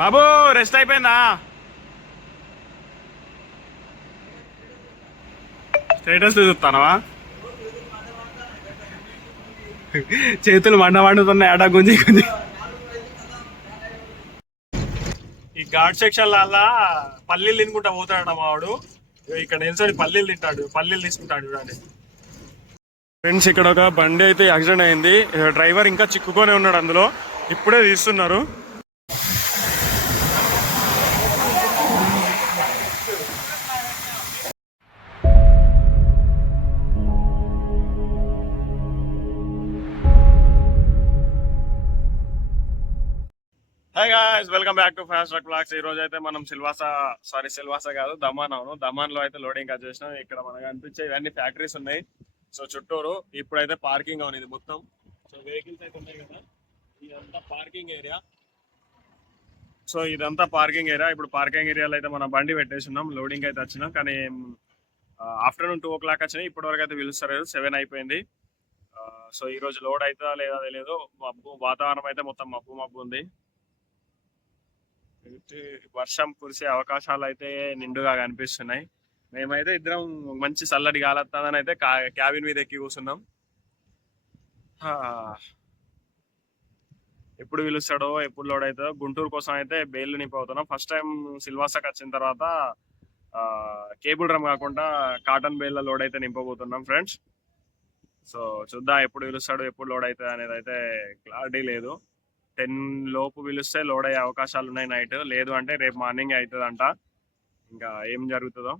బాబు rest అయిపోయిందా? Status చూస్తానవా? చేతులు మండ మండుతున్నాయి అడా గుంజి గుంజి. ఈ ఘాట్ సెక్షన్ అలా పల్లీలు తినుకుంటా పోతాడు మావాడు. ఇక్కడ నిల్చొని పల్లీలు తింటాడు పల్లీలు తీసుకుంటాడు చూడండి. ఫ్రెండ్స్ ఇక్కడ ఒక బండి అయితే యాక్సిడెంట్ అయింది. డ్రైవర్ ఇంకా చిక్కుకొని ఉన్నాడు అందులో. ఇప్పుడే తీస్తున్నారు. Hi guys welcome back to fast truck vlogs ఈ రోజు అయితే మనం సిల్వాసా సారీ సిల్వాసా కాదు దమాన్ అవును దమాన్లో అయితే లోడింగ్ కాల్ చేసినాం. ఇక్కడ మనకు అనిపించే ఇవన్నీ ఫ్యాక్టరీస్ ఉన్నాయి. సో చుట్టూరు ఇప్పుడైతే పార్కింగ్ అవును ఇది మొత్తం. సో వెహికల్స్ అయితే ఉన్నాయి కదా. ఇదంతా పార్కింగ్ ఏరియా సో ఇదంతా పార్కింగ్ ఏరియా ఇప్పుడు పార్కింగ్ ఏరియాలో అయితే మనం బండి పెట్టేసినాం లోడింగ్ అయితే వచ్చినాం. కానీ ఆఫ్టర్నూన్ టూ ఓ క్లాక్ వచ్చినాయి. ఇప్పటి వరకు అయితే పిలుస్తారు సెవెన్ అయిపోయింది. సో ఈ రోజు లోడ్ అవుతుందా లేదా తెలియదు మబ్బు వాతావరణం అయితే మొత్తం మబ్బు మబ్బు ఉంది. వర్షం కురిసే అవకాశాలు అయితే నిండుగా కనిపిస్తున్నాయి. మేమైతే ఇద్దరం మంచి చల్లటి గాలొస్తుందని అయితే క్యాబిన్ మీద ఎక్కి కూర్చున్నాం. ఎప్పుడు పిలుస్తాడో ఎప్పుడు లోడ్ అవుతుందో గుంటూరు కోసం అయితే బెయిల్ నింపవుతున్నాం ఫస్ట్ టైం సిల్వాసాకి వచ్చిన తర్వాత కేబుల్ డ్రమ్ కాకుండా కాటన్ బేళ్ళ లోడ్ అయితే నింపబోతున్నాం ఫ్రెండ్స్. సో చూద్దాం ఎప్పుడు పిలుస్తాడు ఎప్పుడు లోడ్ అవుతుంది అనేది అయితే క్లారిటీ లేదు. టెన్ లోపు పిలిస్తే లోడ్ అయ్యే అవకాశాలు ఉన్నాయి నైట్. లేదు అంటే రేపు మార్నింగ్ అవుతుందంట ఇంకా ఏం జరుగుతుందో?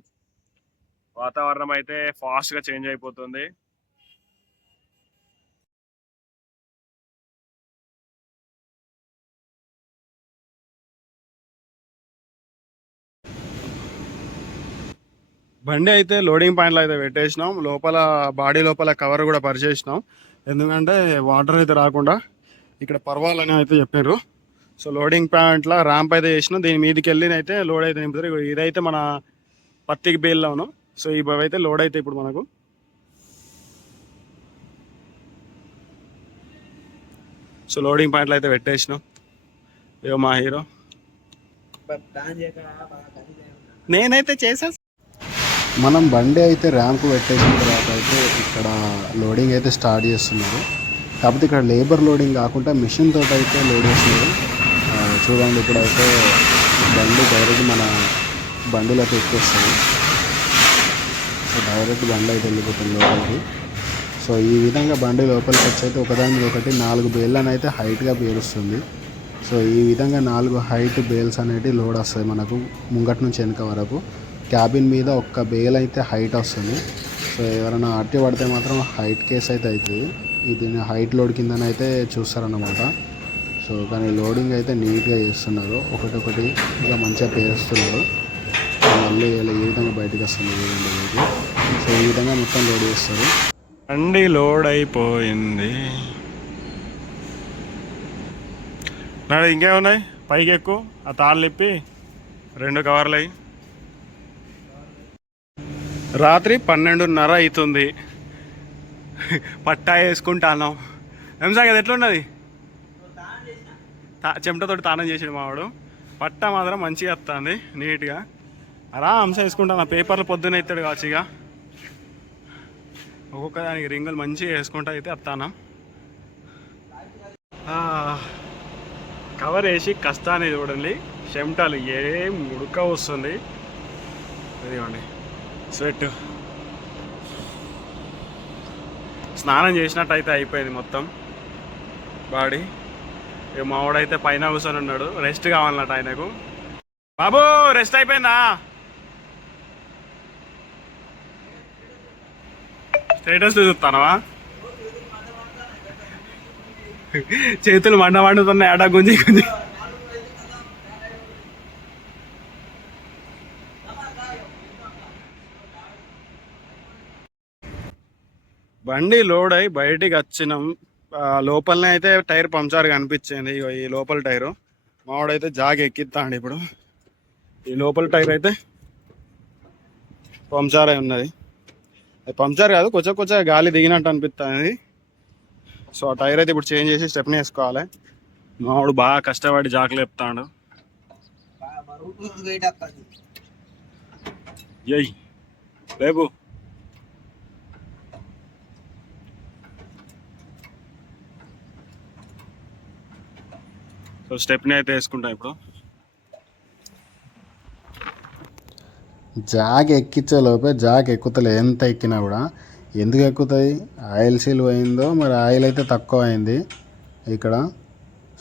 వాతావరణం అయితే ఫాస్ట్గా చేంజ్ అయిపోతుంది. బండి అయితే లోడింగ్ పాయింట్లో అయితే పెట్టేసినాం. లోపల బాడీ లోపల కవర్ కూడా పరిచేసినాం. ఎందుకంటే వాటర్ అయితే రాకుండా ఇక్కడ పర్వాలని అయితే చెప్పారు సో లోడింగ్ పాయింట్లో ర్యాంప్ అయితే చేసినాం దీని మీదకి వెళ్ళి అయితే లోడ్ అయితే నింపుతారు. ఇదైతే మన పత్తికి బేల్లోను. సో ఈ అయితే లోడ్ అయితే ఇప్పుడు మనకు. సో లోడింగ్ పాయింట్లు అయితే పెట్టేసినాం. ఇగో మా హీరో. నేనైతే చేసా. మనం బండి అయితే ర్యాంప్ పెట్టేసిన తర్వాత అయితే ఇక్కడ లోడింగ్ అయితే స్టార్ట్ చేస్తున్నారు. కాకపోతే ఇక్కడ లేబర్ లోడింగ్ కాకుండా మిషన్ తోటి అయితే లోడ్ చేస్తున్నారు. చూడండి ఇప్పుడైతే బండి డైరెక్ట్ మన బండిలోకి ఎక్కేస్తుంది. సో డైరెక్ట్ బండి అయితే వెళ్ళిపోతుంది లోపలికి. సో ఈ విధంగా బండి లోపలికి వచ్చి అయితే ఒకదాని ఒకటి నాలుగు బేళ్ళని అయితే హైట్గా పేరుస్తుంది సో ఈ విధంగా నాలుగు హైట్ బేల్స్ అనేవి లోడ్ వస్తాయి మనకు ముంగటి నుంచి వెనక వరకు. క్యాబిన్ మీద ఒక్క బేల్ అయితే హైట్ వస్తుంది. సో ఎవరైనా అట్టి పడితే మాత్రం హైట్ కేస్ అయితే అవుతుంది. దీని హైట్ లోడ్ కిందనైతే చూస్తారన్నమాట. సో కానీ లోడింగ్ అయితే నీట్గా చేస్తున్నారు. ఒకటొకటి ఇలా మంచిగా పేరుస్తున్నారు. మళ్ళీ ఇలా ఈ విధంగా బయటకు వస్తుంది చూడండి సో ఈ విధంగా మొత్తం లోడ్ చేస్తారు. బండి లోడ్ అయిపోయింది. నాడు ఇంకేమున్నాయి? పైకి ఎక్కువ ఆ తాళ్ళు ఇప్పి రెండు కవర్లు అయ్యి. రాత్రి పన్నెండున్నర అవుతుంది. పట్టా వేసుకుంటాను ఏం సంగతి? ఎట్లున్నది? తా- చెమటతోటి తానం చేసాడు మావాడు పట్టా మాత్రం మంచిగా వస్తుంది నీట్గా. ఆరామ్సే వేసుకుంటాను ఆ పేపర్లు పొద్దున్న ఎత్తాడు కావచ్చు ఇక. ఒక్కొక్క దానికి రింగులు మంచిగా వేసుకుంటా అయితే వస్తాను. కవర్ వేసి కష్టాన్ని చూడండి. చెమటలు ఏం ఉడక వస్తుంది. ఇదిగోండి. స్వెట్ స్నానం చేసినట్టు అయితే అయిపోయింది మొత్తం. బాడీ. ఇక మావాడైతే పైన కూర్చొని ఉన్నాడు. రెస్ట్ కావాలన్నట్టు ఆయనకు. బాబు రెస్ట్ అయిపోయిందా? స్టేటస్ చూస్తానవా? చేతులు మండ మండుతున్నాయి అడా గుంజి గుంజి. బండి లోడ్ అయి బయటికి వచ్చినాం. లోపలనే అయితే టైర్ పంచర్ కనిపించింది. ఈ లోపల టైరు. మావాడైతే జాగ్ ఎక్కిస్తాండి ఇప్పుడు. ఈ లోపల టైర్ అయితే పంచర్ అయి ఉన్నది. అది పంచర్ కాదు కొంచెం కొంచెం గాలి దిగినట్టు అనిపిస్తుంది సో ఆ టైర్ అయితే ఇప్పుడు చేంజ్ చేసి స్టెప్ని వేసుకోవాలి. మావాడు బాగా కష్టపడి జాకులు చెప్తాడు వెయిట్ సో స్టెప్ని అయితే వేసుకుంటాం ఇప్పుడు. జాగ్ ఎక్కించే లోపే జాగ్ ఎక్కుతలే. ఎంత ఎక్కినా కూడా. ఎందుకు ఎక్కుతాయి? ఆయిల్ సీల్ పోయిందో మరి ఆయిల్ అయితే తక్కువ అయింది ఇక్కడ.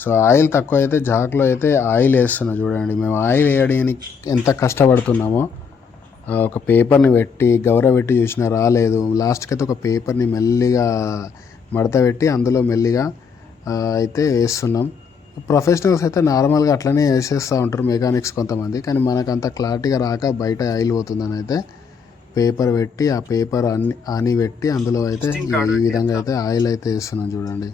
సో ఆయిల్ తక్కువ అయితే జాక్లో అయితే ఆయిల్ వేస్తున్నా చూడండి. మేము ఆయిల్ వేయడానికి ఎంత కష్టపడుతున్నామో. ఒక పేపర్ని పెట్టి గౌరవ పెట్టి చూసినా రాలేదు. లాస్ట్కి అయితే ఒక పేపర్ని మెల్లిగా మడత పెట్టి అందులో మెల్లిగా అయితే వేస్తున్నాం. ప్రొఫెషనల్స్ అయితే నార్మల్గా అట్లనే వేసేస్తూ ఉంటారు మెకానిక్స్ కొంతమంది. కానీ మనకు అంత క్లారిటీగా రాక బయట ఆయిల్ పోతుందని అయితే పేపర్ పెట్టి ఆ పేపర్ అన్ని అని పెట్టి అందులో అయితే ఈ ఈ విధంగా అయితే ఆయిల్ అయితే వేస్తున్నాం చూడండి.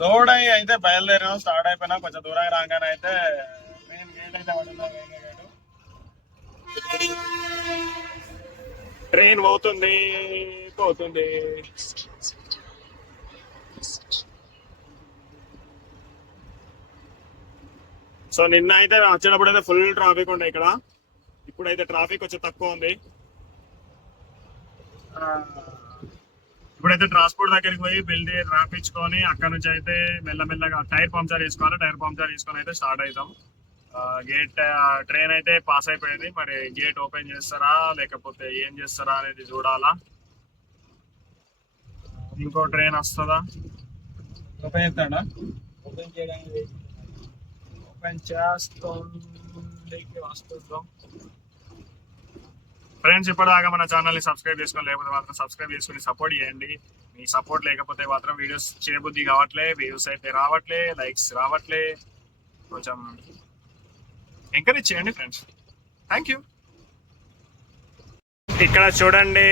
లోడ్ అయ్యి అయితే బయలుదేరాం. స్టార్ట్ అయిపోయినా కొంచెం దూరం రాగానే అయితే మెయిన్ గేట్ అయితే మెయిన్ గేట్ ట్రైన్ పోతుంది పోతుంది. సో నిన్న అయితే వచ్చేటప్పుడు అయితే ఫుల్ ట్రాఫిక్ ఉండే ఇక్కడ. ఇప్పుడైతే ట్రాఫిక్ కొంచెం తక్కువ ఉంది. ఇప్పుడైతే ట్రాన్స్పోర్ట్ దగ్గరికి పోయి బిల్డ్ రాపించుకొని అక్కడ నుంచి అయితే మెల్లమెల్లగా టైర్ పంక్చర్ చేసుకోవాలి టైర్ పంక్చర్ చేసుకొని అయితే స్టార్ట్ అవుతాం. గేట్ ట్రైన్ అయితే పాస్ అయిపోయింది. మరి గేట్ ఓపెన్ చేస్తారా? లేకపోతే ఏం చేస్తారా అనేది చూడాలా. ఇంకో ట్రైన్ వస్తుందా? ఓపెన్ చేస్తాడా? ఓపెన్ చేయడానికి ఓపెన్ చేస్తుంది వస్తుందాం ఫ్రెండ్స్ ఇప్పటిదాకా మన ఛానల్ని సబ్స్క్రైబ్ చేసుకొని లేకపోతే మాత్రం సబ్స్క్రైబ్ చేసుకుని సపోర్ట్ చేయండి. మీ సపోర్ట్ లేకపోతే మాత్రం వీడియోస్ చేయబుద్ధి కావట్లే వ్యూస్ అయితే రావట్లే లైక్స్ రావట్లే. కొంచెం ఎంకరేజ్ చేయండి ఫ్రెండ్స్. Thank you. ఇక్కడ చూడండి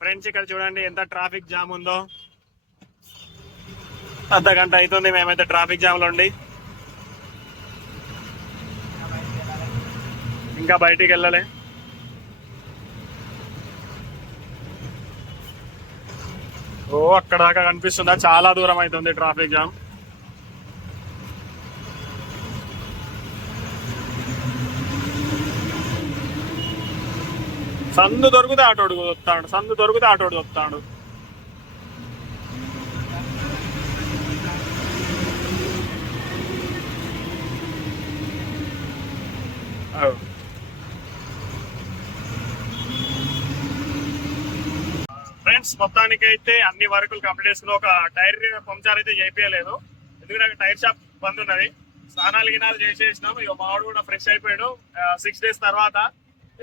ఫ్రెండ్స్ ఇక్కడ చూడండి ఎంత ట్రాఫిక్ జామ్ ఉందో. అర్ధ గంట అవుతుంది మేమైతే ట్రాఫిక్ జామ్లో ఉండి. ఇంకా బయటికి వెళ్ళలే. ఓ అక్కడ దాకా కనిపిస్తుందా? చాలా దూరం అవుతుంది ట్రాఫిక్ జామ్. సందు దొరికితే ఆటోడు వస్తాడు. సందు దొరికితే ఆటోడు వస్తాడు. ఫ్రెండ్స్ మొత్తానికి అయితే అన్ని వర్కులు కంప్లీట్ చేసుకుని ఒక టైర్ పంచర్ అయితే చేయించలేదు ఎందుకంటే టైర్ షాప్ బంద్ ఉన్నది. స్నానాలు గినాలు చేసేసినాం. ఇక మావాడు కూడా ఫ్రెష్ అయిపోయాడు. సిక్స్ డేస్ తర్వాత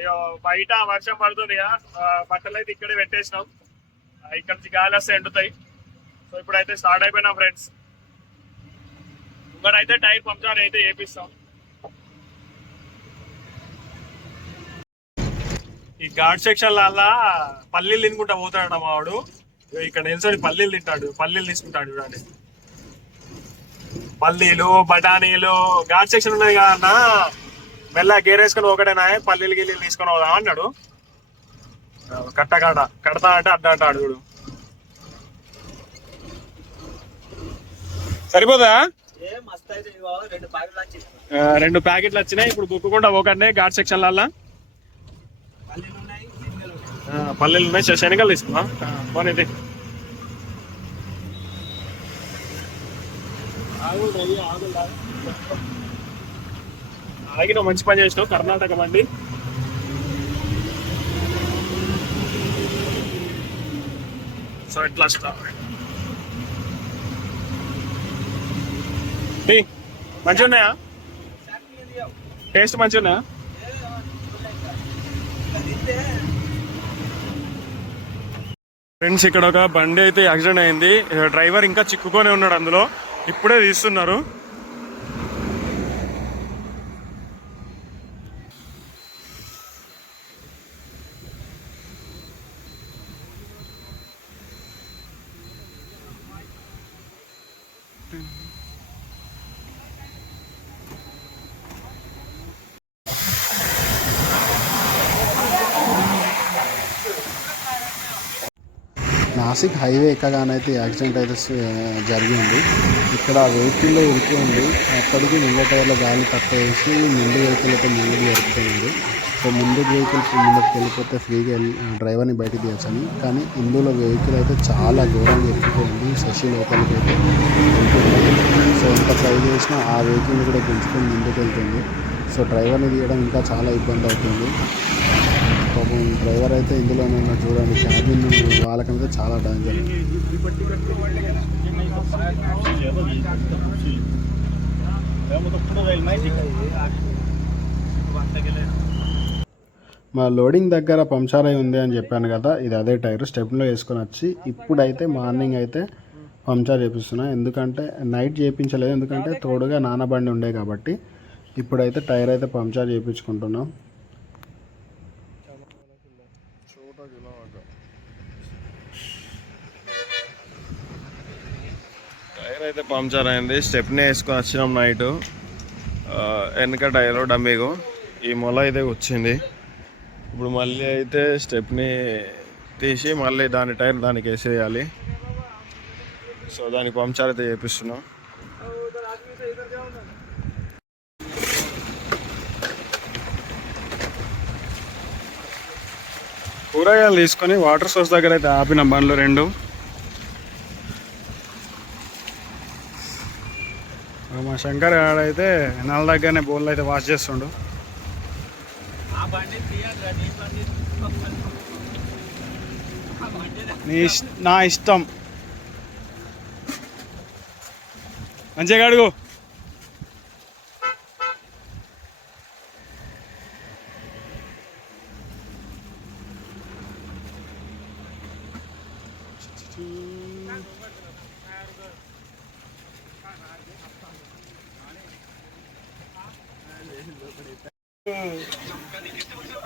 ఇక బయట వర్షం పడుతుంది కదా బట్టలు అయితే ఇక్కడే పెట్టేసినాం. ఇక్కడ నుంచి గాలి వస్తే ఎండుతాయి. సో ఇప్పుడైతే స్టార్ట్ అయిపోయినాం ఫ్రెండ్స్ అయితే టైర్ పంచర్ అయితే చేపిస్తాం. ఈ ఘాట్ సెక్షన్ లల్లా పల్లీలు తినుకుంటా పోతాడు మావాడు ఇక్కడ నిల్చొని పల్లీలు తింటాడు పల్లీలు తీసుకుంటాడు చూడండి. పల్లీలు బఠానీలు ఘాట్ సెక్షన్ ఉన్నది కదా అన్న? మెల్ల గేరేసుకొని ఒకటేనా పల్లీలు గిల్లీలు తీసుకొని పోదాం అన్నాడు. కట్ట కాడ కడతా అంటే అడ్డ అంటాడు చూడు. సరిపోదా? రెండు ప్యాకెట్లు వచ్చినాయి ఇప్పుడు బుక్కుకుండా పోకండి ఘాట్ సెక్షన్ లల్లా పల్లీలు ఉన్నాయి శనగలు ఉన్నాయి ఆ, పల్లెలు ఉన్నాయి. శనగలు ఇస్తున్నా పోనీ ఆగిన మంచి పని చేసినావు. కర్ణాటక మండి సో ఎట్లా మంచిగా ఉన్నాయా టేస్ట్ మంచిగా ఉన్నాయా ఏ, చూడలేక. ఇట్లా తింటే ఫ్రెండ్స్ ఇక్కడ ఒక బండి అయితే యాక్సిడెంట్ అయింది. డ్రైవర్ ఇంకా చిక్కుకొని ఉన్నాడు అందులో. ఇప్పుడే తీస్తున్నారు. నాసిక్ హైవే ఎక్కగానైతే యాక్సిడెంట్ అయితే జరిగింది. ఇక్కడ వెహికల్లో ఇరుకుంది అప్పటికి నిండ టైర్లో గాలి తక్కువ వేసి ముందు వెహికల్ అయితే ముందుకు జరుపుతుంది సో ముందు వెహికల్ ముందుకు వెళ్ళిపోతే ఫ్రీగా వెళ్ళి డ్రైవర్ని బయటకు తీయచ్చని. కానీ ఇందులో వెహికల్ అయితే చాలా ఘోరంగా ఎక్కిపోయింది. శశి లోపలికి అయితే సో ఎంత ట్రై చేసినా ఆ వెహికల్ కూడా పెంచుకొని ముందుకు వెళ్తుంది. సో డ్రైవర్ని తీయడం ఇంకా చాలా ఇబ్బంది అవుతుంది. పాపం డ్రైవర్ అయితే ఇందులోనే ఉన్న చూడండి క్యాబిన్ వాళ్ళకంటే చాలా డేంజర్ మా లోడింగ్ దగ్గర పంచర్ అయి ఉంది అని చెప్పాను కదా ఇది అదే టైర్. స్టెప్లో వేసుకొని వచ్చి ఇప్పుడైతే మార్నింగ్ అయితే పంచర్ చేపిస్తున్నా. ఎందుకంటే నైట్ చేయించలేదు ఎందుకంటే తోడుగా నానబండి ఉండే కాబట్టి ఇప్పుడైతే టైర్ అయితే పంచర్ చేయించుకుంటున్నాం టైర్ అయితే పంక్చర్ అయింది. స్టెప్ని వేసుకొని వచ్చినాం నైట్. వెనక టైర్ డమ్మీకు ఈ మొల అయితే వచ్చింది. ఇప్పుడు మళ్ళీ అయితే స్టెప్ని తీసి మళ్ళీ దాని టైర్ దానికి వేసేయాలి. సో దానికి పంక్చర్ అయితే చేపిస్తున్నాం. కూరగాయలు తీసుకొని వాటర్ సోర్స్ దగ్గర అయితే ఆపిన బండ్లు రెండు. మా శంకర్ అయితే నెల దగ్గరనే బోన్లు అయితే వాష్ చేస్తుండు. నీ నా ఇష్టం. మంచిగా అడుగు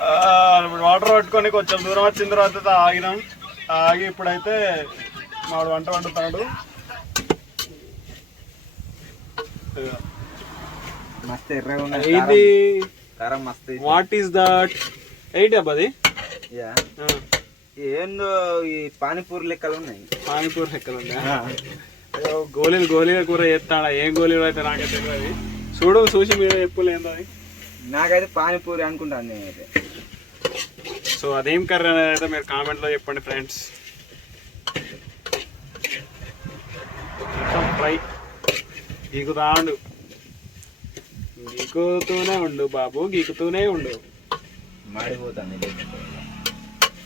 ఆ, ఇప్పుడు పట్టుకొని కొంచెం దూరం వచ్చిన తర్వాత ఆగినాం. ఆగి ఇప్పుడైతే మాడు వంట వండుతాడు. మస్తు ఎర్రగా ఉన్నది ఇది కారం. మస్తు వాట్ ఈస్ దట్ ఎయిట్ అబ్బది యా. ఏందో ఈ పానీపూరి లెక్కలు ఉన్నాయి. పానీపూరి లెక్కలు ఏదో గోళీలు గోళీల కూర చేస్తాడా? ఏం గోళీలు అయితే నాకే తెలియదు. చూడు చూసి మీరు ఎప్పుడు ఏందో అది. నాకైతే పానీపూరి అనుకుంటాను నేనైతే. సో అదేం కర్రీ అనేది అయితే మీరు కామెంట్లో చెప్పండి ఫ్రెండ్స్ ఫ్రై. గీకుతా ఉండు. గీకుతూనే ఉండు బాబు గీకుతూనే ఉండు. మాడిపోతుంది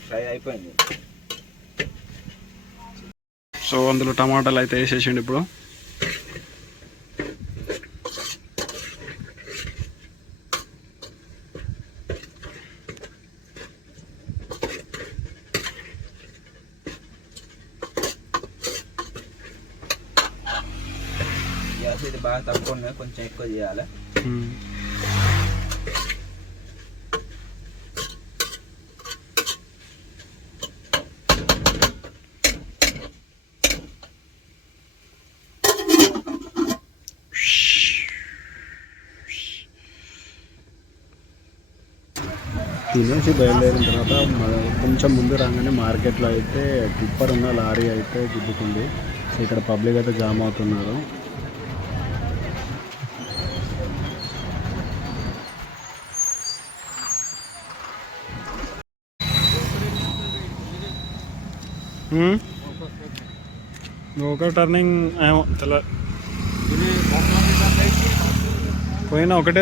ఫ్రై అయిపోయింది. సో అందులో టమాటాలు అయితే వేసేసిండు ఇప్పుడు. బాగా తక్కువ కొంచెం ఎక్కువ చేయాలి. తినేసి బయలుదేరిన తర్వాత కొంచెం ముందు రాగానే మార్కెట్లో అయితే టిప్పర్ ఉన్న లారీ అయితే గుద్దుకుంది సో ఇక్కడ పబ్లిక్ అయితే జామ్ అవుతున్నారు. ఒక టర్నింగ్ ఏమో తెల పోయినా ఒకటే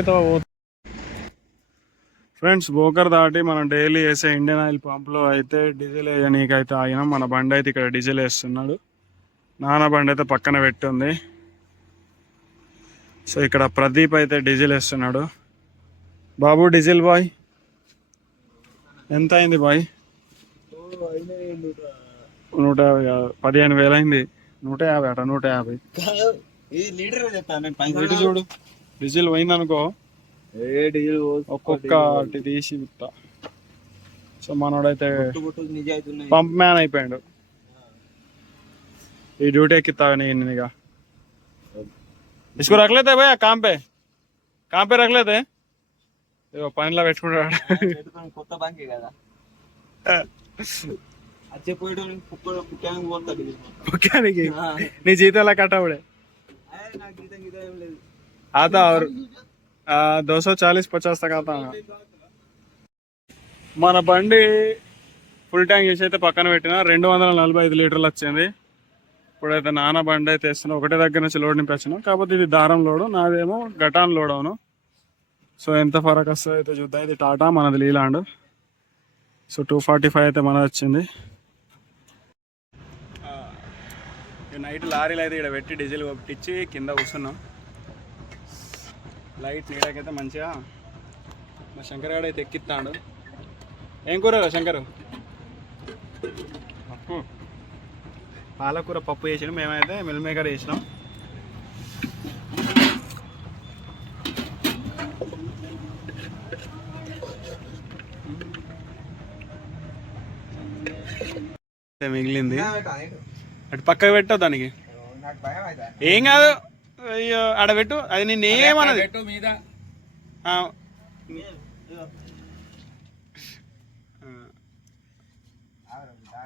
ఫ్రెండ్స్ బోకర్ దాటి మనం డైలీ వేసే ఇండియన్ ఆయిల్ పంప్లో అయితే డీజిల్ వేయనీకి అయితే ఆగినాం మన బండి అయితే ఇక్కడ డీజిల్ వేస్తున్నాడు. నాన్న బండి అయితే పక్కన పెట్టి ఉంది సో ఇక్కడ ప్రదీప్ అయితే డీజిల్ వేస్తున్నాడు. బాబు డీజిల్ బాయ్ ఎంత అయింది బాయ్ నూట యాభై కాదు, పదిహేను వేలు అయింది నూట యాభై అట నూట యాభై ఈ లీటర్ చెప్తాను నేను ఇటు చూడు డీజిల్ పోయింది అనుకో ఏ డీజిల్ ఒక్కొక్కటి తీసి విత్తా సో మనోడైతే బుట్టు నిజాయితీ ఉన్నాయి పంప్ మ్యాన్ అయిపోయాడు ఈ డ్యూటీ ఎక్కితా నేను ఇక इसको रख लेते भैया काम पे काम पे रख लेते ఇగో పనిలో పెట్టుకుంటాడు పెట్టుకొని కొత్త బంకే కదా వచ్చే పోయేటోళ్ళు కుక్క కుక్కానికి పోతాడు ముఖ్యానికి నీ జీతంలో కట్టవుడే నాకు గీతం గీతం ఏం లేదు आता और दो सौ चालीस पचास तक आता మన బండి ఫుల్ ట్యాంక్ చేసి అయితే పక్కన పెట్టిన రెండు వందల నలభై ఐదు లీటర్లు వచ్చింది ఇప్పుడైతే నాన్న బండి అయితే వేస్తున్నా ఒకటే దగ్గర నుంచి లోడ్ నింపొచ్చిన కాకపోతే ఇది దారం లోడు నాదేమో గటాన్ లోడ్ అవును సో ఎంత ఫరక్ వస్తుంది అయితే చూద్దాం ఇది టాటా మనది Leyland so two forty five అయితే మనది వచ్చింది నైట్ లారీలు అయితే ఇక్కడ పెట్టి డీజిల్ కొట్టించి కింద కూర్చున్నాం. లైట్ నీడకైతే మంచిగా మా శంకర్ గారు అయితే ఎక్కిస్తాడు. ఏం కూర శంకర్? పప్పు. పాలకూర పప్పు చేసినాం. మేమైతే మిల్ మేకర్ చేసినాం. అయితే మిగిలింది. అటు పక్కకు పెట్టవు దానికి నాకు భయం అయితే ఏం కాదు అయ్యో ఆడ పెట్టు అది నిన్ను ఏమన్నది పెట్టు మీద ఆ.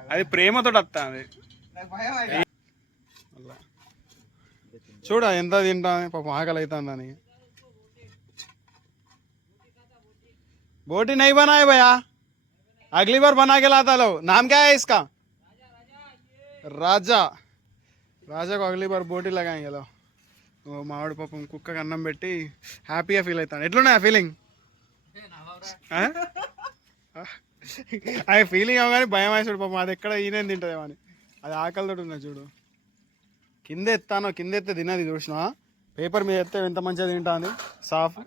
అది ప్రేమతో వస్తుంది నాకు భయం అయితే చూడ ఎంత తింటా పాపం ఆకలి అవుతుంది అని बोटी नहीं बनाए भैया अगली बार बना के लाता लो नाम क्या है इसका రాజా. రాజాకు అగలి బార్ బోటీ లాగా లో ఓ మామిడి పాపం కుక్కకి అన్నం పెట్టి హ్యాపీగా ఫీల్ అవుతాను ఎట్లున్నాయి ఆ ఫీలింగ్ అది ఫీలింగ్ అవగానే భయం వేసాడు పాపం. అది ఎక్కడ ఈయనేం తింటుందేమో అని. అది ఆకలితో ఉన్నది చూడు. కింద ఎత్తాను కింద ఎత్తే తినది చూసినా పేపర్ మీద ఎత్తే ఎంత మంచిగా తింటాను సాఫ్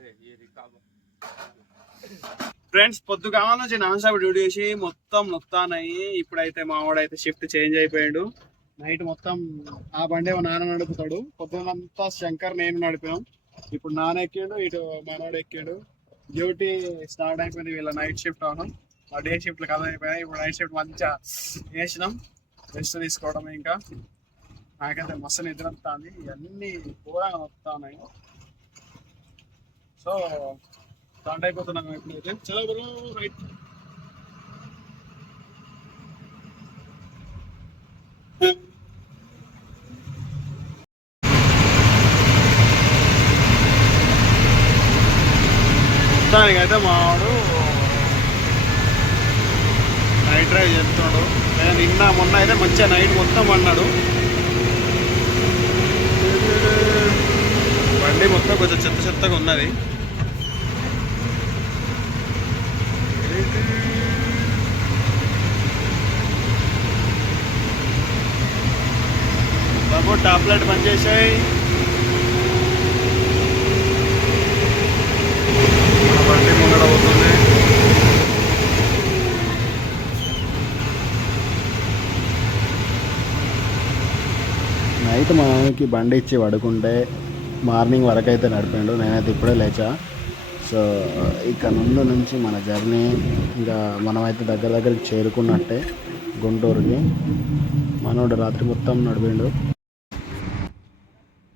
ఫ్రెండ్స్ పొద్దు నుంచి నాన్ స్టాప్ డ్యూటీ చేసి మొత్తం నొత్తానయ్యి ఇప్పుడైతే మా వాడైతే షిఫ్ట్ చేంజ్ అయిపోయాడు. నైట్ మొత్తం ఆ బండి నాన్న నడుపుతాడు. పొద్దునంతా శంకర్ నేను నడిపాం. ఇప్పుడు నాన్న ఎక్కాడు ఇటు మనోడు ఎక్కాడు. డ్యూటీ స్టార్ట్ అయిపోయింది. వీళ్ళ నైట్ షిఫ్ట్ అవడం మా డే షిఫ్ట్లు కథ అయిపోయినాయి. ఇప్పుడు నైట్ షిఫ్ట్ మంచిగా వేసినాం రెస్ట్ తీసుకోవడం ఇంకా. నాకైతే మస్తు నిద్ర వస్తుంది. ఇవన్నీ కూడా వస్తున్నాయి. సో స్టార్ట్ అయిపోతున్నాం ఇప్పుడైతే చలో బ్రో రైట్ దానికైతే మావాడు నైట్ డ్రైవ్ చేస్తున్నాడు. నేను నిన్న మొన్న అయితే మంచిగా నైట్ మొత్తం అన్నాడు బండి మొత్తం కొంచెం చెత్త చెత్తగా ఉన్నది. బాబు పనిచేసాయి బండి ముందర అవుతుంది నైట్ మనకి మామకి బండి ఇచ్చి పడుకుంటే మార్నింగ్ వరకు అయితే నడిపాడు. నేనైతే ఇప్పుడే లేచా. సో ఇక్కడ ముందు నుంచి మన జర్నీ ఇంకా మనమైతే దగ్గర దగ్గరికి చేరుకున్నట్టే గుంటూరుకి. మనోడు రాత్రి మొత్తం నడిపిండు.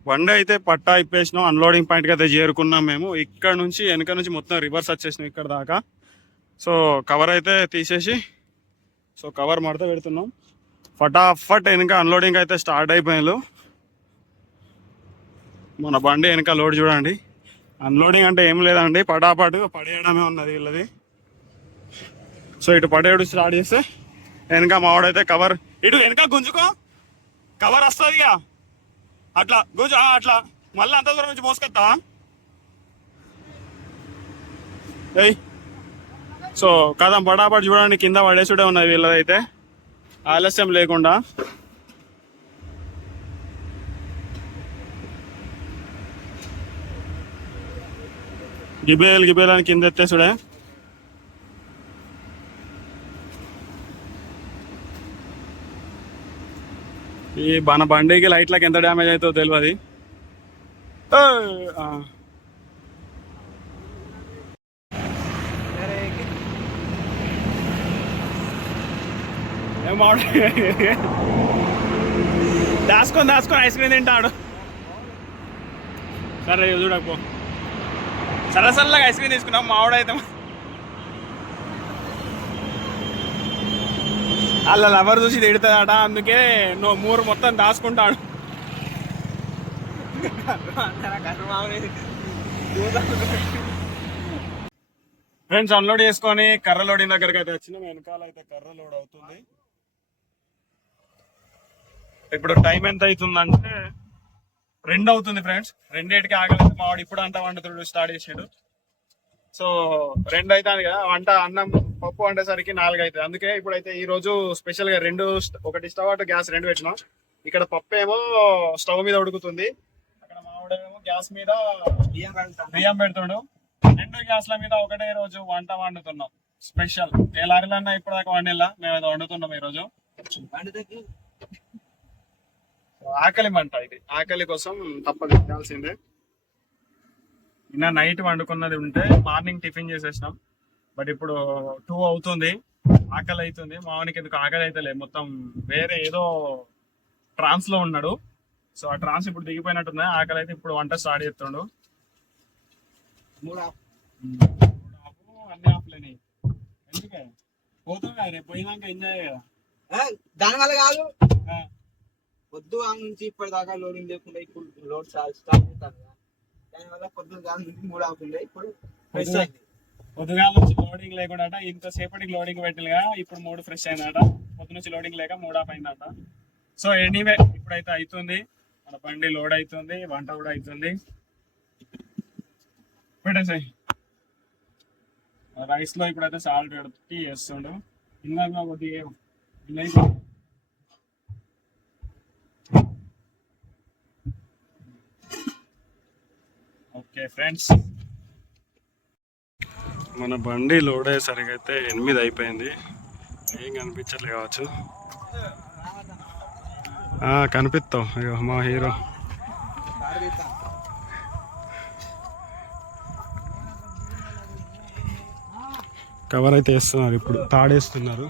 బండి అయితే పట్టా ఇప్పేసినాం అన్లోడింగ్ పాయింట్కి అయితే చేరుకున్నాం మేము. ఇక్కడ నుంచి వెనక నుంచి మొత్తం రివర్స్ వచ్చేసినాం ఇక్కడ దాకా. సో కవర్ అయితే తీసేసి సో కవర్ మడత పెడుతున్నాం. ఫటాఫట్ వెనక అన్లోడింగ్ అయితే స్టార్ట్ అయిపోయినారు మన బండి వెనక లోడ్ చూడండి. అన్లోడింగ్ అంటే ఏం లేదండి పటాపట్ పడేయడమే ఉన్నది వీళ్ళది. సో ఇటు పడేయడం స్టార్ట్ చేస్తే వెనక మావాడైతే కవర్ ఇటు వెనక గుంజుకో. కవర్ వస్తుంది ఇక అట్లా గుంజు అట్లా. మళ్ళీ అంత దూరం నుంచి మోసుకొస్తా. ఏయ్. సో కదం పడాపడి చూడండి కింద పడేసుడే ఉన్నది వీళ్ళదైతే. ఆలస్యం లేకుండా. గిబేల్ గిబేల్ అని కింద ఎత్తేసుడే. ఈ మన బండికి లైట్లకు ఎంత డ్యామేజ్ అవుతుందో తెలియదు ఆ. ఏం దాచుకొని దాచుకొని ఐస్ క్రీమ్ తింటాడు. సరే చూడకపో. సరే ఐస్ క్రీమ్ తీసుకున్నాం మావాడైతే వాళ్ళ లవర్ చూసి తిడుతుందట అందుకే నువ్వు మూరు మొత్తం దాచుకుంటాడు. ఫ్రెండ్స్ అన్లోడ్ చేసుకొని కర్ర లోడింగ్ దగ్గరికి అయితే వచ్చినాం. వెనకాల అయితే కర్ర లోడ్ అవుతుంది. ఇప్పుడు టైం ఎంత అవుతుందంటే రెండు అవుతుంది ఫ్రెండ్స్ రెండేటికి ఆగలేదు. మావాడు ఇప్పుడు అంతా వండుతుడు స్టార్ట్ చేసాడు. సో రెండు అవుతుంది కదా వంట అన్నం పప్పు వండేసరికి నాలుగు అవుతుంది అందుకే ఇప్పుడైతే ఈ రోజు స్పెషల్గా రెండు స్ట్- ఒకటి స్టవ్ అటు గ్యాస్ రెండు పెట్టినాం. ఇక్కడ పప్పు ఏమో స్టవ్ మీద ఉడుకుతుంది. అక్కడ మావాడేమో గ్యాస్ మీద బియ్యం పెడుతుండు. రెండు గ్యాస్ల మీద ఒకటే రోజు వంట వండుతున్నాం. స్పెషల్ ఏ లారీలన్నా ఇప్పుడు దాకా వండిలా మేము అది వండుతున్నాం ఈ రోజు ఆకలి మంట ఇది. ఆకలి కోసం తప్పదు తినాల్సిందే. నిన్న నైట్ వండుకున్నది ఉంటే మార్నింగ్ టిఫిన్ చేసేసినాం. బట్ ఇప్పుడు టూ అవుతుంది ఆకలి అవుతుంది మామూలుకి ఎందుకు ఆకలి అయితే లేదు మొత్తం వేరే ఏదో ట్రాన్స్లో ఉన్నాడు. సో ఆ ట్రాన్స్ ఇప్పుడు దిగిపోయినట్టుంది ఆకలి అయితే ఇప్పుడు వంట స్టార్ట్ చేస్తుండు. మూడు ఆపు, అన్ని ఆపులేని ఎందుకే? పోతాం కదా రేపు? పోయినాక ఎంజాయ్ కదా దాని వల్ల కాదు. పొద్దు నుంచి ఇప్పటిదాకా లోడింగ్ లేకుండా ఇప్పుడు లోడ్ స్టార్ట్ స్టార్ట్ చేస్తాను కదా. దాని వల్ల పొద్దున కాదు మూడు అవుతుంది ఇప్పుడు ఫ్రెష్ అయింది. పొద్దుగాల నుంచి లోడింగ్ లేకుండా ఇంతసేపటికి లోడింగ్ పెట్టినగా ఇప్పుడు మూడు ఫ్రెష్ అయిందట పొద్దు నుంచి లోడింగ్ లేక మూడు ఆఫ్ అయిందట. సో ఎనీవే ఇప్పుడైతే అవుతుంది మన బండి లోడ్ అవుతుంది వంట కూడా అవుతుంది పెట్టేసాయి. రైస్లో ఇప్పుడైతే సాల్ట్ పెట్టి వేస్తుండు. ఇందాక కొద్దిగా ఓకే ఫ్రెండ్స్ మన బండి లోడ్ అయ్యేసరికి అయితే ఎనిమిది అయిపోయింది. ఏం కనిపించట్లే కావచ్చు. కనిపిస్తావు అయ్యో మా హీరో. కవర్ అయితే వేస్తున్నారు ఇప్పుడు. తాడేస్తున్నారు.